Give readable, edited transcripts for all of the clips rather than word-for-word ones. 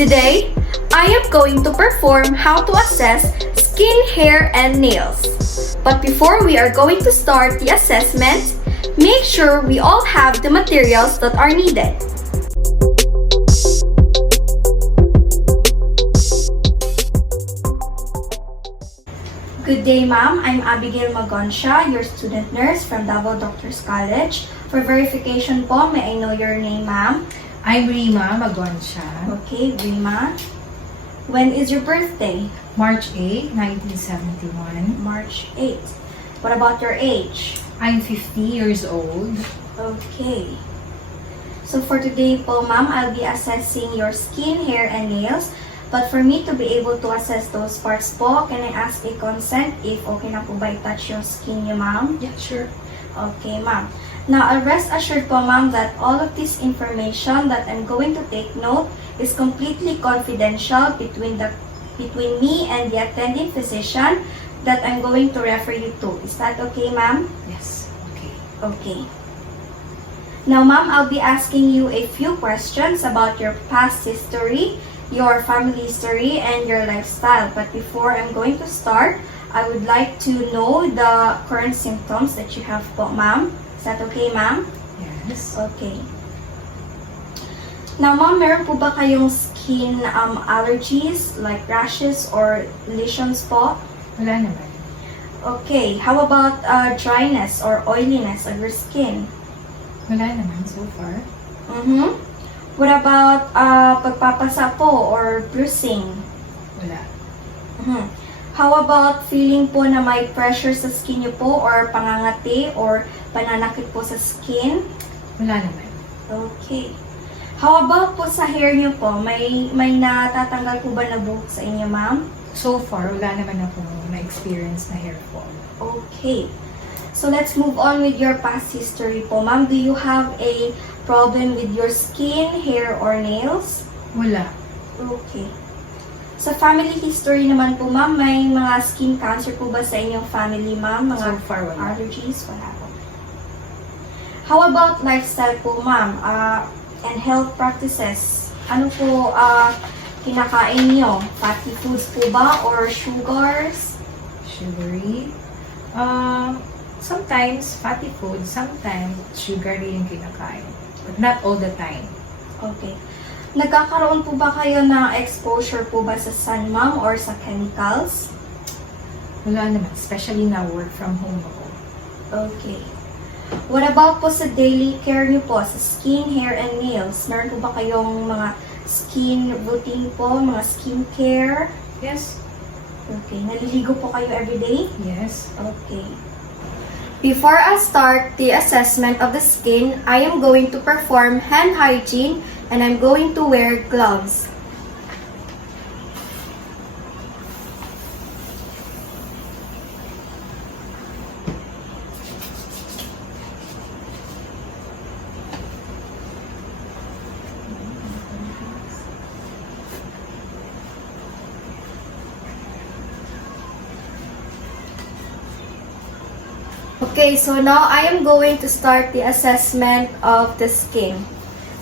Today, I am going to perform how to assess skin, hair, and nails. But before we are going to start the assessment, make sure we all have the materials that are needed. Good day, ma'am. I'm Abigail Magoncia, your student nurse from Davao Doctors College. For verification po, may I know your name, ma'am? I'm Rima Magoncia. Okay, Rima. When is your birthday? March 8, 1971. March 8. What about your age? I'm 50 years old. Okay. So for today po, ma'am, I'll be assessing your skin, hair, and nails. But for me to be able to assess those parts po, can I ask a consent if okay na po ba i-touch yung skin niyo, ma'am? Yeah, sure. Okay, ma'am. Now, rest assured po, ma'am, that all of this information that I'm going to take note is completely confidential between me and the attending physician that I'm going to refer you to. Is that okay, ma'am? Yes, okay. Okay. Now, ma'am, I'll be asking you a few questions about your past history, your family history, and your lifestyle. But before I'm going to start, I would like to know the current symptoms that you have po, ma'am. Is that okay, ma'am? Yes. Okay. Now, ma'am, meron po ba kayong skin allergies like rashes or lesions po? Wala naman. Okay. How about dryness or oiliness of your skin? Wala naman so far. Mm-hmm. What about pagpapasa po or bruising? Wala. Mm-hmm. How about feeling po na may pressure sa skin niyo po or pangangati or pananakit po sa skin? Wala naman. Okay. How about po sa hair niyo po? May natatanggal po ba na buhok sa inyo, ma'am? So far, wala naman akong na-experience na hair fall. Okay. So let's move on with your past history po, ma'am. Do you have a problem with your skin, hair, or nails? Wala. Okay. Sa family history naman po, ma'am, may mga skin cancer po ba sa inyong family, ma'am? Mga So far, wala. allergies? Wala po. How about lifestyle po, ma'am? And health practices? Ano po kinakain niyo? Fatty foods po ba? Or sugars? Sugary. Sometimes fatty food, sometimes sugary yung kinakain. But not all the time. Okay. Nagkakaroon po ba kayo ng exposure po ba sa sun, ma'am, or sa chemicals? Wala naman, especially now work from home ako. Okay. What about po sa daily care niyo po, sa skin, hair, and nails? Meron po ba kayong mga skin routine po, mga skin care? Yes. Okay. Naliligo po kayo everyday? Yes. Okay. Before I start the assessment of the skin, I am going to perform hand hygiene and I'm going to wear gloves. Okay, so now I am going to start the assessment of the skin.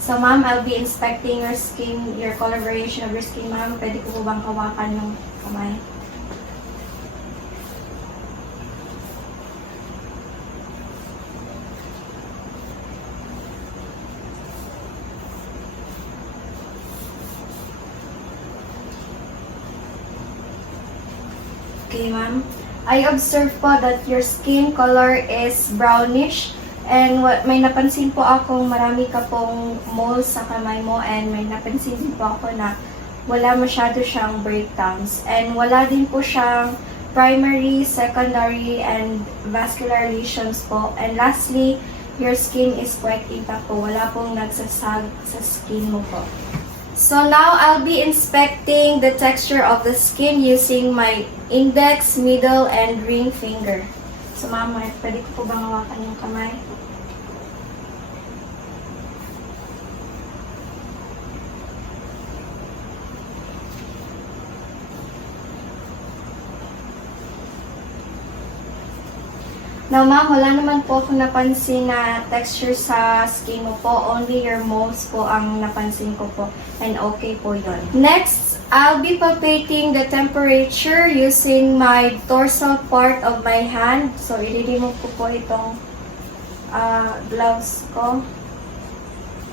So ma'am, I'll be inspecting your skin, your color variation of your skin, ma'am. Pwede ko po bang hawakan yung kamay? Okay, ma'am. I observe po that your skin color is brownish and may napansin po akong marami ka pong moles sa kamay mo and may napansin din po ako na wala masyado siyang breakdowns and wala din po siyang primary, secondary, and vascular lesions po. And lastly, your skin is quite intact po. Wala pong nagsasag sa skin mo po. So now I'll be inspecting the texture of the skin using my index, middle, and ring finger. So ma'am, pwede ko po bang hawakan yung kamay? Now, ma'am, wala naman po ako napansin na texture sa skin mo po. Only your moles po ang napansin ko po. And okay po yun. Next, I'll be palpating the temperature using my dorsal part of my hand. So, i-remove ko po itong gloves ko.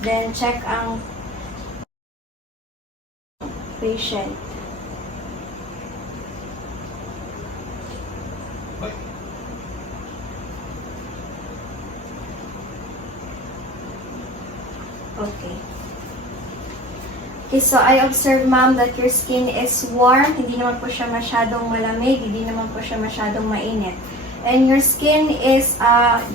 Then, check ang patient. Okay. Okay, so I observe, ma'am, that your skin is warm. Hindi naman po siya masyadong malamig. Hindi naman po siya masyadong mainit. And your skin is,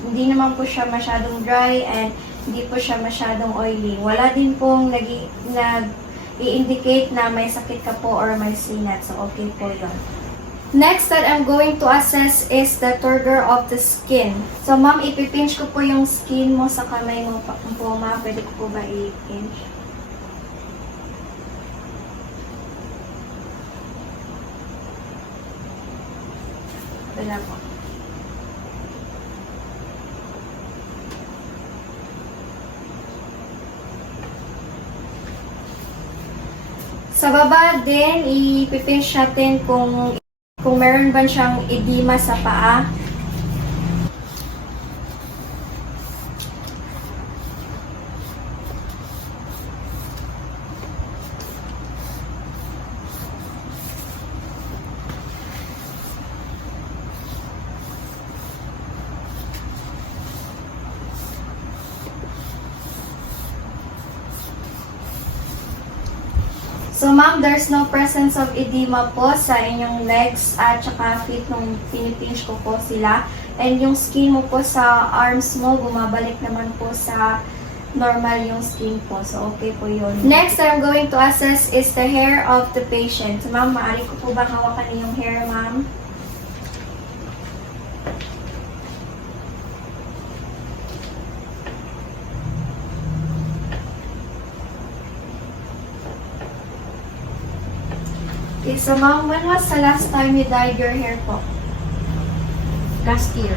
hindi naman po siya masyadong dry and hindi po siya masyadong oily. Wala din pong nag-i-indicate na may sakit ka po or may sinat. So, okay po yun. Next that I'm going to assess is the turgor of the skin. So, ma'am, ipipinch ko po yung skin mo sa kamay mo po, ma'am. Pwede ko po ba i-pinch? Wala po. Sa baba din, ipipinch natin kung meron ba siyang edema sa paa. So, ma'am, there's no presence of edema po sa inyong legs at saka feet nung pinipinch ko po sila. And yung skin mo po sa arms mo, bumabalik naman po sa normal yung skin po. So, okay po yun. Next, I'm going to assess is the hair of the patient. So, ma'am, maaari ko po bang hawakan yung hair, ma'am? Okay, so ma'am, when was the last time you dyed your hair po? Last year.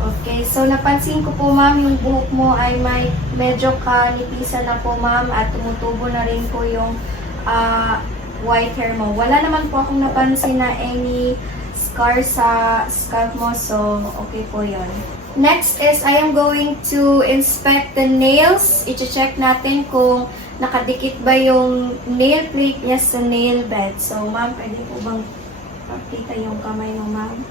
Okay, so napansin ko po ma'am, yung buhok mo ay may medyo kanipisan na po ma'am at tumutubo na rin po yung white hair mo. Wala naman po akong napansin na any scar sa scalp mo, so okay po yon. Next is I am going to inspect the nails. I-check natin kung nakadikit ba yung nail plate niya sa nail bed. So, ma'am, pwede po bang pakita yung kamay mo, ma'am?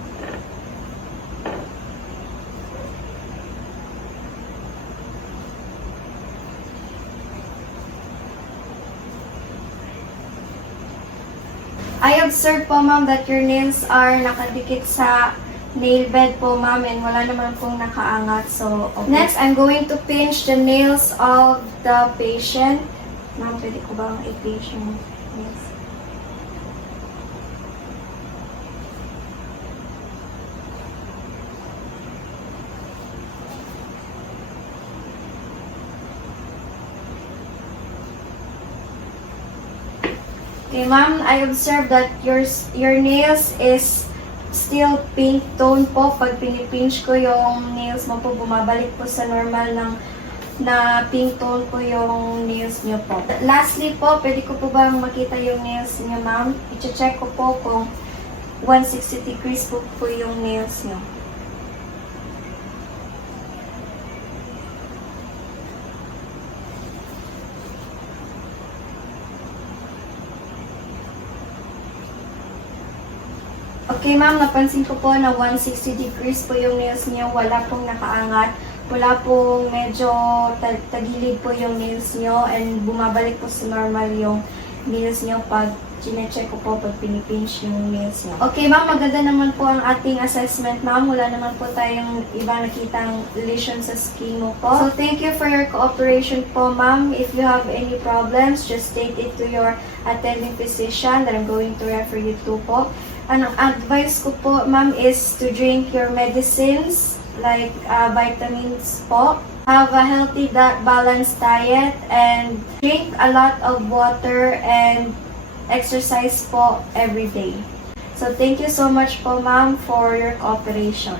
I observe po, ma'am, that your nails are nakadikit sa nail bed po, ma'am, and wala naman pong nakaangat. So, okay. Next, I'm going to pinch the nails of the patient. Ma'am, pwede ko bang i-pinch yung nails? Okay, ma'am, I observe that your nails is still pink tone po. Pag pinipinch ko yung nails mo po, bumabalik po sa normal na pink tone po yung nails niyo po. Lastly po, pwede ko po ba makita yung nails niyo, ma'am? I-check ko po kung 160 degrees po yung nails niyo. Okay, ma'am, napansin ko po na 160 degrees po yung nails niyo. Wala pong nakaangat. Wala pong medyo tagilid po yung nails niyo and bumabalik po sa normal yung nails niyo pag chinecheck ko po pag pinipinch yung nails niyo. Okay, ma'am, maganda naman po ang ating assessment, ma'am. Wala naman po tayong iba nakitang lesion sa skin mo po. So, thank you for your cooperation po, ma'am. If you have any problems, just state it to your attending physician that I'm going to refer you to po. Ang advice ko po, ma'am, is to drink your medicines like vitamins po. Have a healthy, balanced diet and drink a lot of water and exercise po every day. So, thank you so much po, ma'am, for your cooperation.